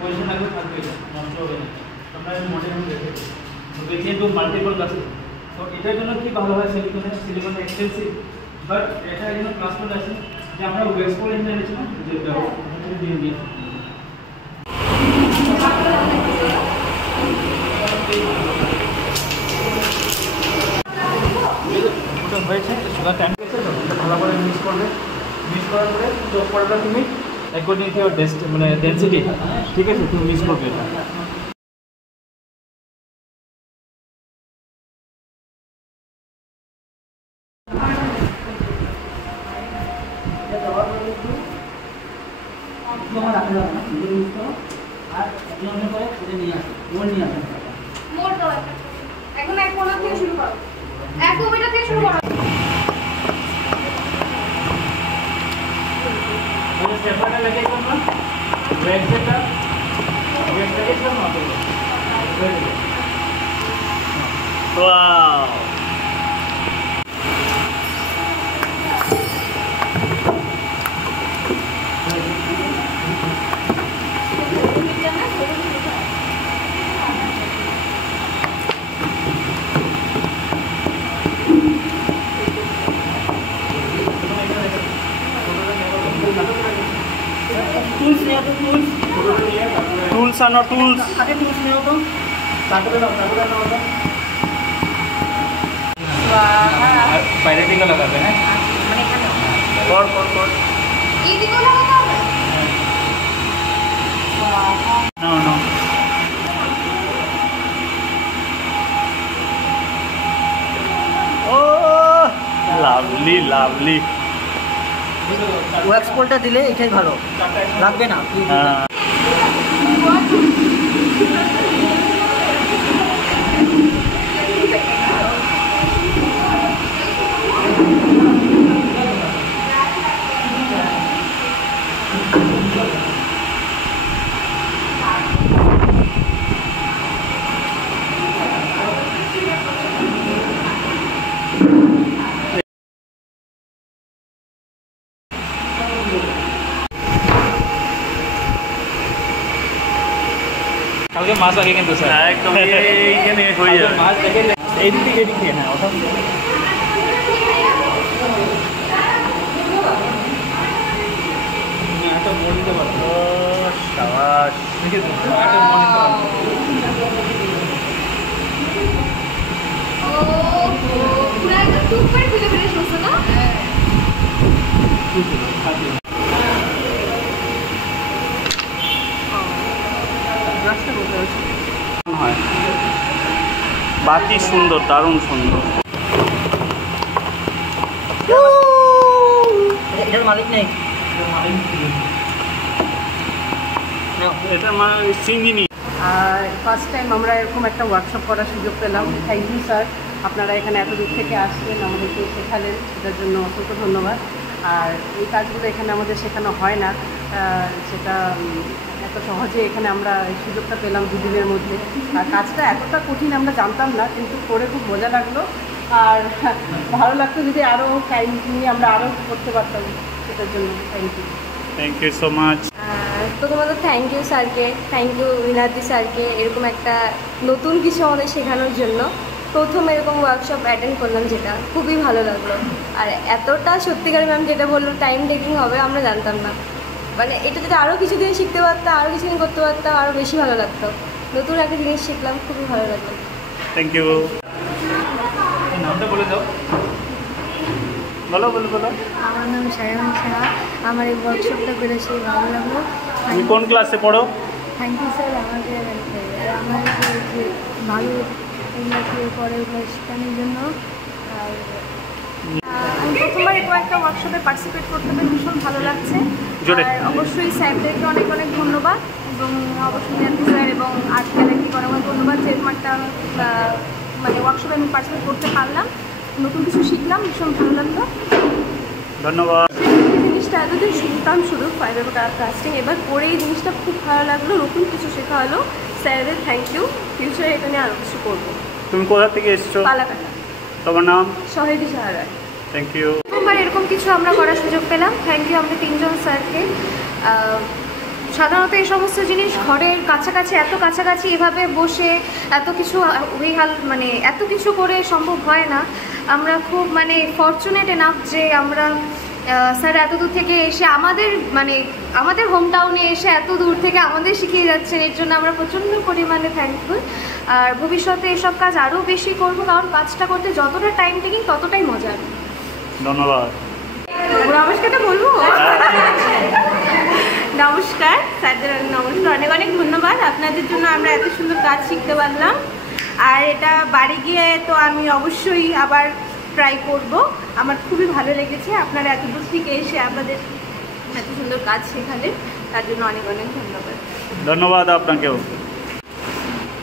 Position লাগবে থাকবে, এটা নষ্ট হবে না। আমরা মডেল রেখে তো দেখি তো মাল্টিপল আছে। তো এটার জন্য কি ভালো হয় সিলিকন এক্সপেন্সিভ, বাট এটা জন্য প্লাস পয়েন্ট আছে যে আমরা ওয়েক্স করে নিয়েছিলাম যে এটা দিয়ে দিই ওটা হয়েছে। সুগার টাইম গেছে তো এটা ভালো করে মিক্স করবে। মিক্স করার পরে যোগ করবে তুমি অ্যাকর্ডিং টু ইওর মানে ডেনসিটি, ঠিক আছে? তুমি মিক্স করবে এটা। এখন এক কোণা থেকে শুরু করো, এক ওইটা থেকে শুরু করো। सेपरेट लगे करना वेट सेटा वेट लगे करना तो वाओ टूल्स नहीं आता, टूल्स आना, टूल्स आगे टूल्स नहीं होता, ताकत ना होता पायरेटिंग का लगाते हैं और ये दिखो लगाता है no no oh lovely lovely wax পোলটা দিলে এটাই ভালো লাগবে না। কালকে মাছ আগে কিন্তু স্যার একদম এইখানে হয়ে যাবে মাছ দেখে এই দিক থেকে এদিকে হ্যাঁ ওটা একটা মোড় দিতে পারবো। ও শাবাশ দেখে তো একটা মোড় দিতে পারবো। ও পুরো একটা সুপার ফিলে ফিলে শুনছো না? বাকি সুন্দর, দারুণ সুন্দর। এটার মালিক নেই, এটা মানে সিঙ্গিনি। আর ফার্স্ট টাইম আমরা এরকম একটা ওয়ার্কশপ করার সুযোগ পেলাম। থ্যাংক ইউ স্যার, আপনারা এখানে এত দূর থেকে আসলেন, আমাদেরকে শেখালেন, সেটার জন্য অসংখ্য ধন্যবাদ। আর এই কাজগুলো এখানে আমাদের শেখানো হয় না, সেটা এত সহজে এখানে আমরা এই সুযোগটা পেলাম দুদিনের মধ্যে। আর কাজটা এতটা কঠিন আমরা জানতাম না, কিন্তু করে খুব মজা লাগলো। আর ভালো লাগতো যদি আরও টাইম নিয়ে আমরা আরও করতে পারতাম, সেটার জন্য থ্যাংক ইউ সো মাচ। প্রথমত থ্যাংক ইউ স্যারকে, থ্যাংক ইউ বিনাদি স্যারকে এরকম একটা নতুন কিছু আমাদের শেখানোর জন্য। প্রথম এরকম ওয়ার্কশপ অ্যাটেন্ড করলাম, যেটা খুবই ভালো লাগলো। আর এতটা সত্যিকার ম্যাম যেটা বললো টাইম টেকিং হবে আমরা জানতাম না। মানে এটা যদি আরও কিছু দিন শিখতে পারতাম, আরও কিছু দিন করতে পারতাম, আরও বেশি ভালো লাগতো। নতুন একটা জিনিস শিখলাম, খুবই ভালো লাগলো। Thank you. নামটা বলে দাও। বলো বলো বলো। আমার নাম সায়ন সাহা। আমার এই ওয়ার্কশপটা বেরোছে ভালো লাগলো। তুমি কোন ক্লাসে পড়ো? থ্যাংক ইউ স্যার আমাকে যে ভালো পরে শেখানোর জন্য। আর আমি প্রথমবার এরকম একটা ওয়ার্কশপে পার্টিসিপেট করতে পেরে ভীষণ ভালো লাগছে। আর অবশ্যই স্যারদেরকে অনেক অনেক ধন্যবাদ, এবং অবশ্যই মিনাতি স্যার এবং আর্ট গ্যালারিকে অনেক অনেক ধন্যবাদ যে এরকম একটা মানে ওয়ার্কশপে আমি পার্টিসিপেট করতে পারলাম, নতুন কিছু শিখলাম, ভীষণ ভালো লাগলো। ধন্যবাদ। জিনিসটা এতদিন শুনতাম শুধু ফাইবার কাস্টিং, এবার করে এই জিনিসটা খুব ভালো লাগলো, নতুন কিছু শেখা হলো। স্যারদের থ্যাংক ইউ, ফিউচারে এটা নিয়ে আরও কিছু করবো। তুমি কোথা থেকে এসছো? পালাকাটা। তোমার নাম? সহেদি সাহারা। Thank you. প্রথমবার এরকম কিছু আমরা করার সুযোগ পেলাম। থ্যাংক ইউ আমাদের তিনজন স্যারকে। সাধারণত এই সমস্ত জিনিস ঘরের কাছাকাছি এত কাছাকাছি এভাবে বসে এত কিছু মানে এত কিছু করে সম্ভব হয় না। আমরা খুব মানে ফরচুনেট এনাফ যে আমরা স্যার এত দূর থেকে এসে আমাদের হোম টাউনে এসে এত দূর থেকে আমাদের শিখিয়ে যাচ্ছেন, এর জন্য আমরা প্রচণ্ড পরিমাণে থ্যাঙ্কফুল। আর ভবিষ্যতে এসব কাজ আরও বেশি করবো, কারণ কাজটা করতে যতটা টাইম টেকিং ততটাই মজার। ধন্যবাদ। নমস্কারটা বলবো? নমস্কার স্যারদের, নমস্কার, অনেক অনেক ধন্যবাদ। আপনাদের জন্য আমরা এত সুন্দর কাজ শিখতে পারলাম। আর এটা বাড়ি গিয়ে তো আমি অবশ্যই আবার ট্রাই করব। আমার খুবই ভালো লেগেছে আপনারা এত দূর থেকে এসে আমাদের এত সুন্দর কাজ শেখালেন, তার জন্য অনেক অনেক ধন্যবাদ। ধন্যবাদ আপনাকেও।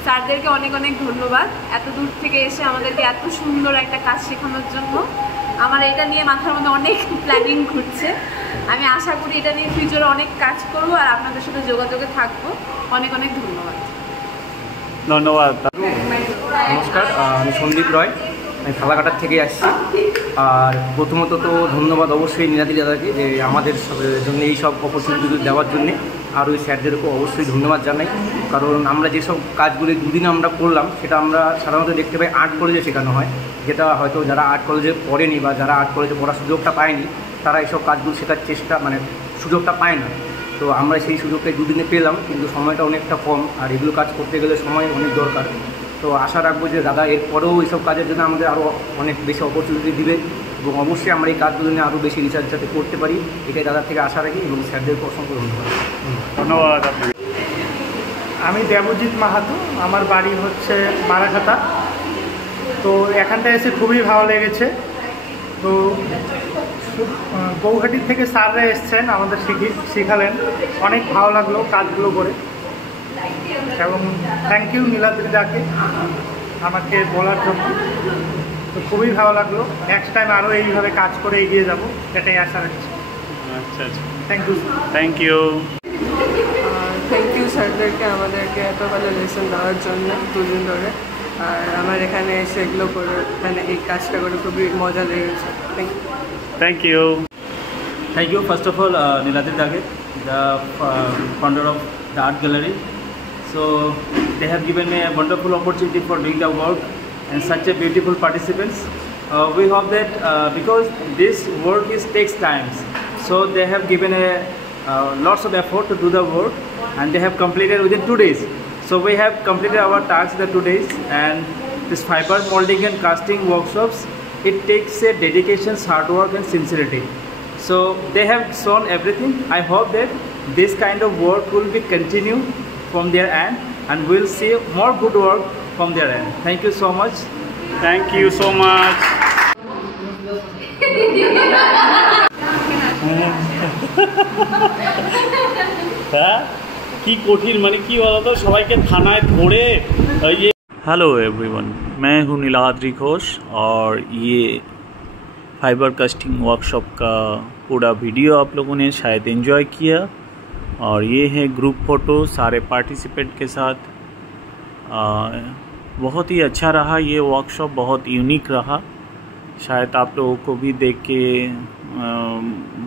স্যারদেরকে অনেক অনেক ধন্যবাদ এত দূর থেকে এসে আমাদেরকে এত সুন্দর একটা কাজ শেখানোর জন্য। আমার এটা নিয়ে মাথার মধ্যে অনেক প্ল্যানিং ঘুরছে। আমি আশা করি এটা নিয়ে ফিউচারে অনেক কাজ করব আর আপনাদের সাথে যোগাযোগে থাকবো। অনেক অনেক ধন্যবাদ। ধন্যবাদ। নমস্কার, আমি সন্দীপ রয়, আমি ফালাকাটার থেকে আসছি। আর প্রথমত তো ধন্যবাদ অবশ্যই নীলাদ্রি দাদাকে যে আমাদের জন্য এই সব অপরচুনিটি দেওয়ার জন্যে, আর ওই স্যারদেরকেও অবশ্যই ধন্যবাদ জানাই। কারণ আমরা যেসব কাজগুলি দুদিনে আমরা করলাম সেটা আমরা সাধারণত দেখতে পাই আর্ট কলেজে শেখানো হয়, যেটা হয়তো যারা আর্ট কলেজে পড়েনি বা যারা আর্ট কলেজে পড়ার সুযোগটা পায়নি তারা এইসব কাজগুলো শেখার সুযোগটা পায় না। তো আমরা সেই সুযোগটা দুদিনে পেলাম, কিন্তু সময়টা অনেকটা কম, আর এগুলো কাজ করতে গেলে সময় অনেক দরকার। তো আশা রাখবো যে দাদা এরপরেও এইসব কাজের জন্য আমাদের আরও অনেক বেশি অপরচুনিটি দিবে, এবং অবশ্যই আমরা এই কাজগুলো নিয়ে আরও বেশি রিসার্চ যাতে করতে পারি, এটাই দাদার থেকে আশা রাখি, এবং স্যারদেরকে অসংখ্য ধন্যবাদ। ধন্যবাদ আপনাকে। আমি দেবজিৎ মাহাতো, আমার বাড়ি হচ্ছে মারাখাতা। তো এখানটা এসে খুবই ভালো লেগেছে। তো গৌহাটির থেকে স্যাররা এসছেন, আমাদের শিখালেন, অনেক ভালো লাগলো কাজগুলো করে। এবং থ্যাংক ইউ নীলাদ্রি দাকে আমাকে বলার জন্য। তো খুবই ভালো লাগলো, নেক্সট টাইম আরও এইভাবে কাজ করে এগিয়ে যাব, এটাই আশা রাখছি। আচ্ছা আচ্ছা, thank you. Thank you. Thank you স্যারদেরকে আমাদেরকে এত ভালো লেসন দেওয়ার জন্য দুদিন ধরে। আর আমার এখানে এসে এগুলো করে মানে এই কাজটা করে খুবই মজা লেগেছে। Thank you. Thank you, first of all, Niladri Dage, the founder of the Art Gallery. So they have given me a wonderful opportunity for doing the work and such a beautiful participants. We hope that because this work takes time, so they have given lots of effort to do the work, and they have completed within 2 days. So we have completed our task in the 2 days, and this fiber molding and casting workshops, it takes a dedication, hard work and sincerity. So they have shown everything. I hope that this kind of work will be continued from their end, and we'll see more good work from their end. Thank you so much. Thank you so much. হ্যাঁ, কি কঠিন, মানে কি বলতো, সবাইকে থানায় ধরে ये। हेलो एवरीवन, मैं हूँ नीलाद्री घोष, और ये फाइबर कास्टिंग वर्कशॉप का पूरा वीडियो आप लोगों ने शायद एंजॉय किया। और ये है ग्रुप फ़ोटो सारे पार्टिसिपेंट के साथ। बहुत ही अच्छा रहा ये वर्कशॉप, बहुत यूनिक रहा। शायद आप लोगों को भी देख के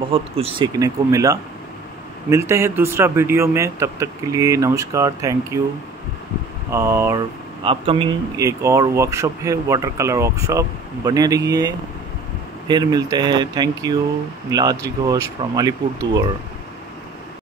बहुत कुछ सीखने को मिला। मिलते हैं दूसरा वीडियो में, तब तक के लिए नमस्कार, थैंक यू। और अपकमिंग एक और वर्कशॉप है, वाटर कलर वर्कशॉप, बने रहिए। फिर मिलते हैं। Thank you. Niladri Ghosh from Alipurduar.